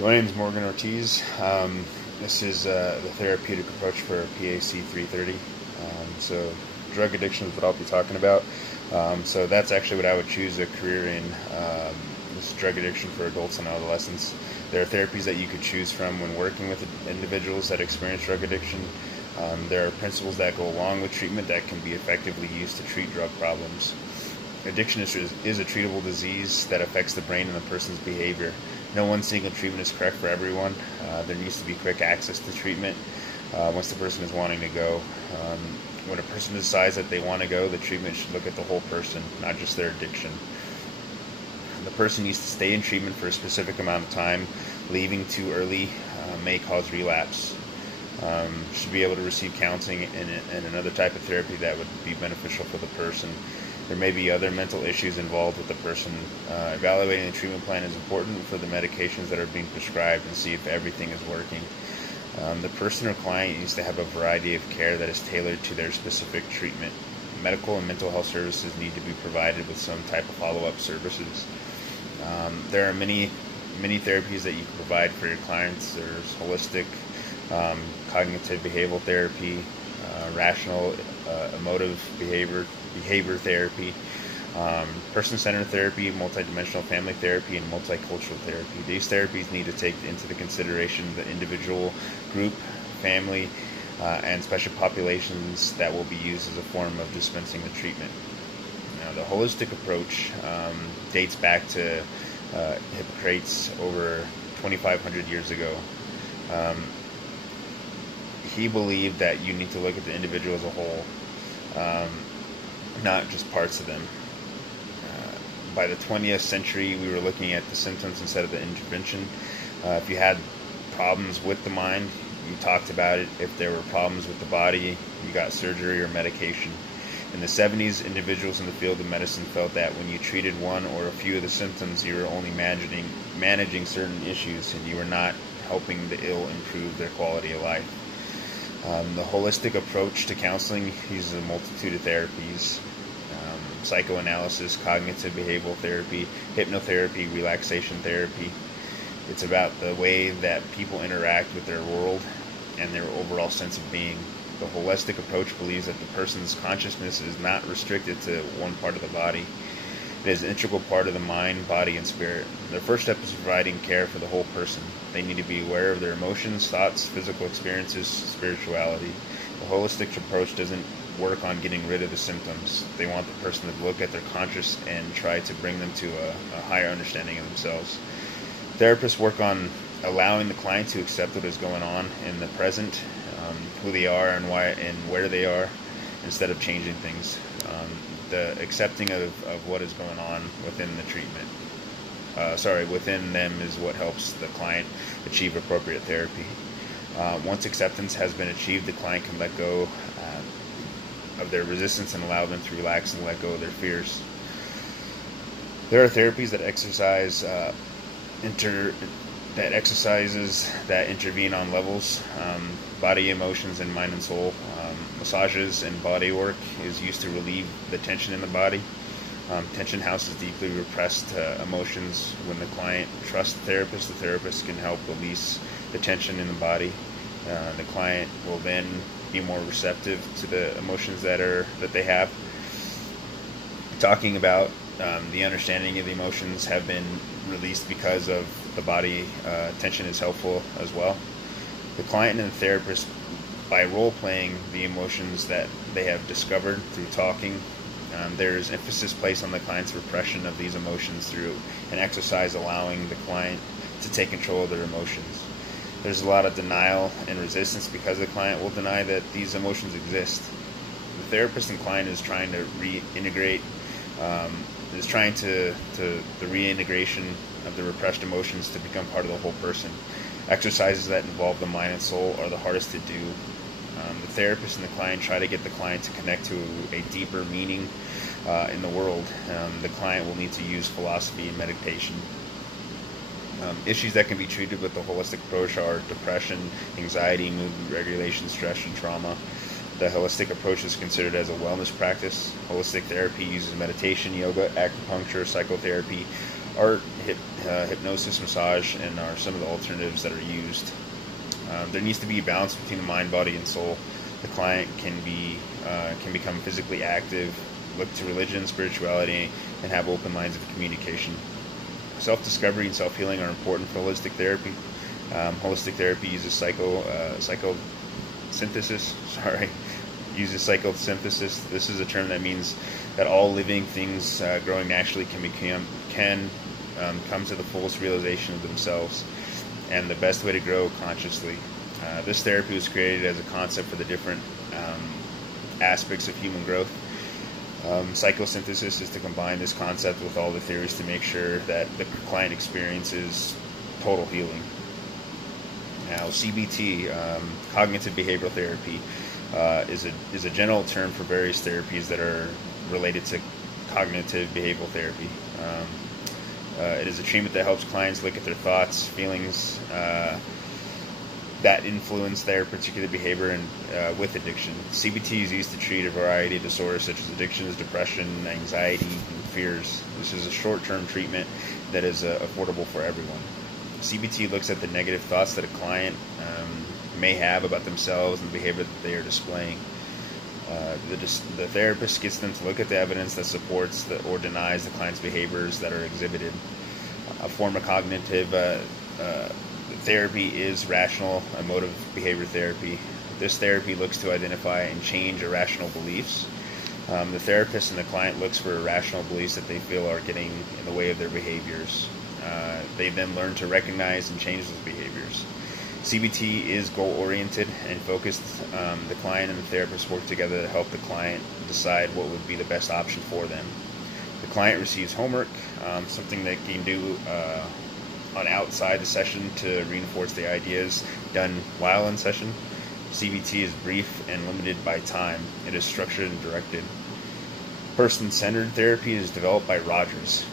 My name is Morgan Ortiz. This is the therapeutic approach for PAC 330. So drug addiction is what I'll be talking about. So that's actually what I would choose a career in, this drug addiction for adults and adolescents. There are therapies that you could choose from when working with individuals that experience drug addiction. There are principles that go along with treatment that can be effectively used to treat drug problems. Addiction is a treatable disease that affects the brain and the person's behavior. No one single treatment is correct for everyone. There needs to be quick access to treatment once the person is wanting to go. When a person decides that they want to go, the treatment should look at the whole person, not just their addiction. The person needs to stay in treatment for a specific amount of time. Leaving too early may cause relapse. Should be able to receive counseling and another type of therapy that would be beneficial for the person. There may be other mental issues involved with the person. Evaluating the treatment plan is important for the medications that are being prescribed and see if everything is working. The person or client needs to have a variety of care that is tailored to their specific treatment. Medical and mental health services need to be provided with some type of follow-up services. There are many therapies that you can provide for your clients. There's holistic, cognitive behavioral therapy, rational, emotive behavior therapy, person-centered therapy, multidimensional family therapy, and multicultural therapy. These therapies need to take into the consideration the individual, group, family, and special populations that will be used as a form of dispensing the treatment. Now, the holistic approach dates back to Hippocrates over 2,500 years ago. He believed that you need to look at the individual as a whole, not just parts of them. By the 20th century, we were looking at the symptoms instead of the intervention. If you had problems with the mind, you talked about it. If there were problems with the body, you got surgery or medication. In the 70s, individuals in the field of medicine felt that when you treated one or a few of the symptoms, you were only managing certain issues, and you were not helping the ill improve their quality of life. The holistic approach to counseling uses a multitude of therapies: psychoanalysis, cognitive behavioral therapy, hypnotherapy, relaxation therapy. It's about the way that people interact with their world and their overall sense of being. The holistic approach believes that the person's consciousness is not restricted to one part of the body. It is an integral part of the mind, body, and spirit. Their first step is providing care for the whole person. They need to be aware of their emotions, thoughts, physical experiences, spirituality. The holistic approach doesn't work on getting rid of the symptoms. They want the person to look at their conscious and try to bring them to a higher understanding of themselves. Therapists work on allowing the client to accept what is going on in the present, who they are and why and where they are, instead of changing things. The accepting of what is going on within the treatment, within them, is what helps the client achieve appropriate therapy. Once acceptance has been achieved, the client can let go of their resistance and allow them to relax and let go of their fears. There are therapies that intervene on levels, body, emotions, and mind and soul. Massages and body work is used to relieve the tension in the body. Tension houses deeply repressed emotions. When the client trusts the therapist can help release the tension in the body. The client will then be more receptive to the emotions that they have. Talking about the understanding of the emotions have been released because of the body. Tension is helpful as well. The client and the therapist, by role-playing the emotions that they have discovered through talking, there is emphasis placed on the client's repression of these emotions through an exercise allowing the client to take control of their emotions. There's a lot of denial and resistance because the client will deny that these emotions exist. The therapist and client is trying to reintegrate, the reintegration of the repressed emotions to become part of the whole person. Exercises that involve the mind and soul are the hardest to do. The therapist and the client try to get the client to connect to a deeper meaning in the world. The client will need to use philosophy and meditation. Issues that can be treated with the holistic approach are depression, anxiety, mood regulation, stress, and trauma. The holistic approach is considered as a wellness practice. Holistic therapy uses meditation, yoga, acupuncture, psychotherapy, art, hypnosis, massage, and are some of the alternatives that are used. There needs to be a balance between the mind, body, and soul. The client can become physically active, look to religion, spirituality, and have open lines of communication. Self-discovery and self-healing are important for holistic therapy. Holistic therapy uses psychosynthesis. This is a term that means that all living things growing naturally can come to the fullest realization of themselves, and the best way to grow consciously. This therapy was created as a concept for the different aspects of human growth. Psychosynthesis is to combine this concept with all the theories to make sure that the client experiences total healing. Now, CBT, cognitive behavioral therapy, is a general term for various therapies that are related to cognitive behavioral therapy. It is a treatment that helps clients look at their thoughts, feelings that influence their particular behavior and with addiction. CBT is used to treat a variety of disorders such as addictions, depression, anxiety, and fears. This is a short-term treatment that is affordable for everyone. CBT looks at the negative thoughts that a client may have about themselves and the behavior that they are displaying. The therapist gets them to look at the evidence that supports or denies the client's behaviors that are exhibited. A form of cognitive therapy is rational emotive behavior therapy. This therapy looks to identify and change irrational beliefs. The therapist and the client looks for irrational beliefs that they feel are getting in the way of their behaviors. They then learn to recognize and change those behaviors. CBT is goal-oriented and focused. The client and the therapist work together to help the client decide what would be the best option for them. The client receives homework, something they can do on outside the session to reinforce the ideas done while in session. CBT is brief and limited by time. It is structured and directed. Person-centered therapy is developed by Rogers.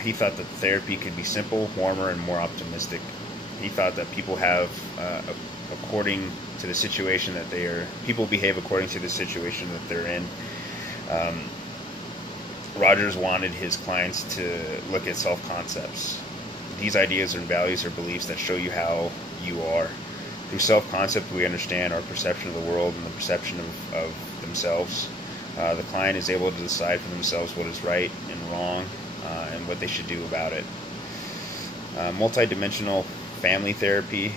He thought that therapy could be simple, warmer, and more optimistic. He thought that people behave according to the situation that they're in. Rogers wanted his clients to look at self-concepts. These ideas and values or beliefs that show you how you are. Through self-concept, we understand our perception of the world and the perception of themselves. The client is able to decide for themselves what is right and wrong and what they should do about it. Multidimensional family therapy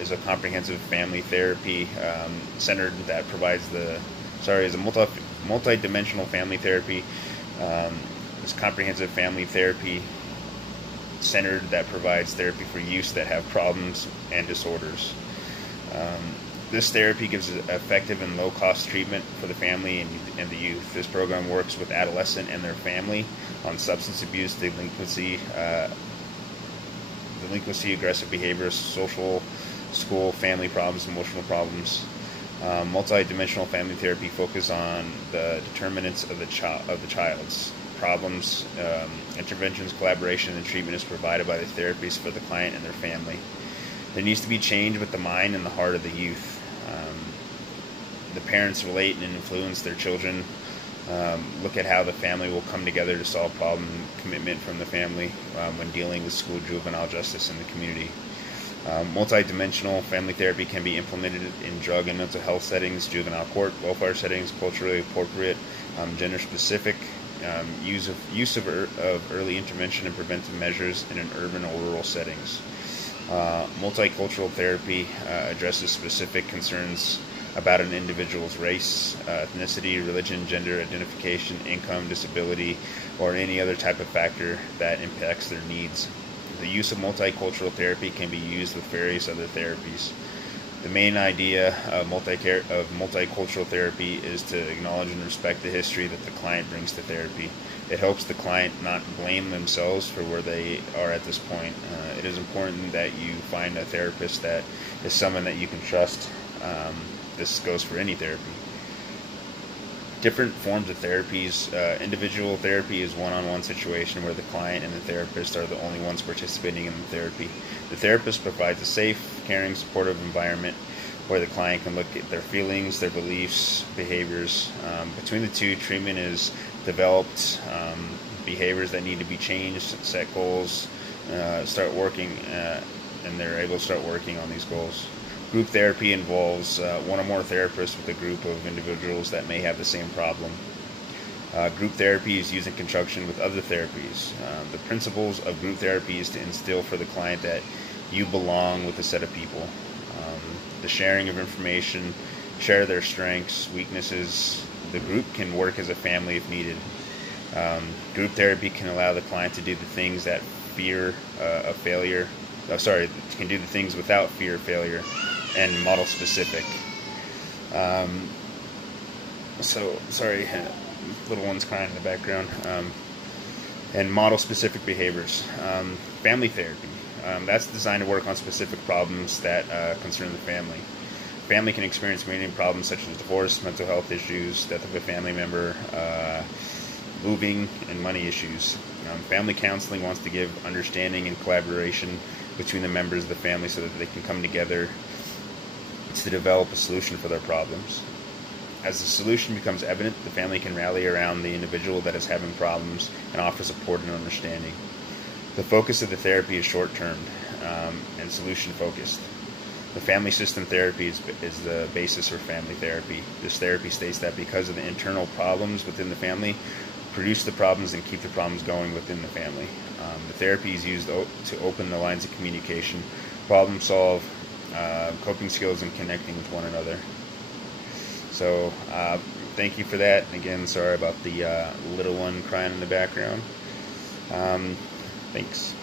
is a comprehensive family therapy centered that provides is a multidimensional family therapy. Is comprehensive family therapy centered that provides therapy for youths that have problems and disorders. This therapy gives effective and low-cost treatment for the family and the youth. This program works with adolescent and their family on substance abuse, delinquency, aggressive behavior, social, school, family problems, emotional problems. Multidimensional family therapy focuses on the determinants of the child's problems. Interventions, collaboration, and treatment is provided by the therapists for the client and their family. There needs to be change with the mind and the heart of the youth. The parents relate and influence their children. Look at how the family will come together to solve problem, commitment from the family when dealing with school, juvenile justice, in the community. Multidimensional family therapy can be implemented in drug and mental health settings, juvenile court, welfare settings, culturally appropriate, gender-specific, use of early intervention and preventive measures in an urban or rural settings. Multicultural therapy addresses specific concerns about an individual's race, ethnicity, religion, gender, identification, income, disability, or any other type of factor that impacts their needs. The use of multicultural therapy can be used with various other therapies. The main idea of multicultural therapy is to acknowledge and respect the history that the client brings to therapy. It helps the client not blame themselves for where they are at this point. It is important that you find a therapist that is someone that you can trust. This goes for any therapy. Different forms of therapies. Individual therapy is one-on-one situation where the client and the therapist are the only ones participating in the therapy. The therapist provides a safe, caring, supportive environment where the client can look at their feelings, their beliefs, behaviors. Between the two, treatment is developed, behaviors that need to be changed, set goals, start working, and they're able to start working on these goals. Group therapy involves one or more therapists with a group of individuals that may have the same problem. Group therapy is used in conjunction with other therapies. The principles of group therapy is to instill for the client that you belong with a set of people. The sharing of information, share their strengths, weaknesses. The group can work as a family if needed. Group therapy can allow the client to do the things that fear of failure. Can do the things without fear of failure, and model specific. Little one's crying in the background. And model specific behaviors. Family therapy. That's designed to work on specific problems that concern the family. Family can experience many problems such as divorce, mental health issues, death of a family member, moving, and money issues. Family counseling wants to give understanding and collaboration between the members of the family so that they can come together to develop a solution for their problems. As the solution becomes evident, the family can rally around the individual that is having problems and offer support and understanding. The focus of the therapy is short-term and solution-focused. The family system therapy is the basis for family therapy. This therapy states that because of the internal problems within the family, produce the problems and keep the problems going within the family. The therapy is used to open the lines of communication, problem solve, coping skills, and connecting with one another. So thank you for that. Again, sorry about the little one crying in the background. Thanks.